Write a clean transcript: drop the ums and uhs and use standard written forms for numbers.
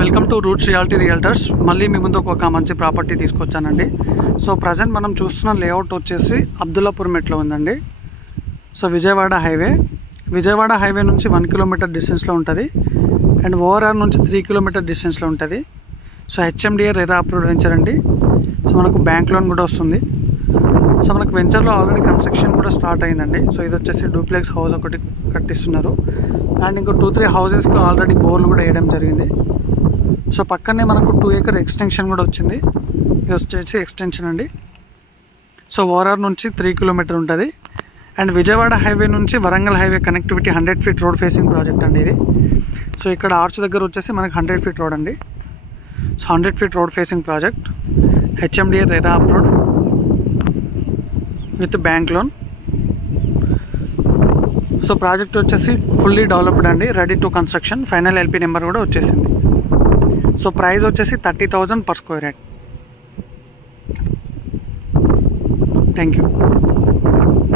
Welcome to roots reality realtors. మళ్ళీ మీ ముందు ఒక మంచి ప్రాపర్టీ తీసుకొచ్చానండి. సో ప్రజెంట్ మనం చూస్తున్న లేఅవుట్ వచ్చేసి అబ్దుల్లాపూర్ మెట్లో ఉందండి. సో విజయవాడ హైవే నుంచి 1 కిలోమీటర్ డిస్టెన్స్లో ఉంటుంది అండ్ ఓఆర్ఆర్ నుంచి 3 కిలోమీటర్ డిస్టెన్స్లో ఉంటుంది. So HMDA RERA approved venture అండి. సో మనకు బ్యాంక్ లోన్ కూడా వస్తుంది. సో మనకు వెంచర్లో ఆల్రెడీ కన్స్ట్రక్షన్ కూడా స్టార్ట్ అయిందండి. సో ఇది వచ్చేసి డూప్లెక్స్ హౌస్ ఒకటి కట్టిస్తున్నారు అండ్ ఇంకో 2-3 హౌసెస్కి ఆల్రెడీ బోర్లు కూడా వేయడం జరిగింది. సో పక్కనే మనకు 2 ఏకర్ ఎక్స్టెన్షన్ కూడా వచ్చింది. ఇది వచ్చేసి ఎక్స్టెన్షన్ అండి. సో ఓఆర్ఆర్ నుంచి 3 కిలోమీటర్ ఉంటుంది అండ్ విజయవాడ హైవే నుంచి Warangal highway connectivity 100 feet road facing project అండి ఇది. సో ఇక్కడ ఆర్చ్ దగ్గర వచ్చేసి మనకి 100 ఫీట్ రోడ్ అండి. So 100 feet road facing project, HMDA RERA approved with bank loan. So project వచ్చేసి ఫుల్లీ డెవలప్డ్ అండి, ready to construction. Final LP number కూడా వచ్చేసింది. సో ప్రైస్ వచ్చేసి 30,000 per square yard. Thank you.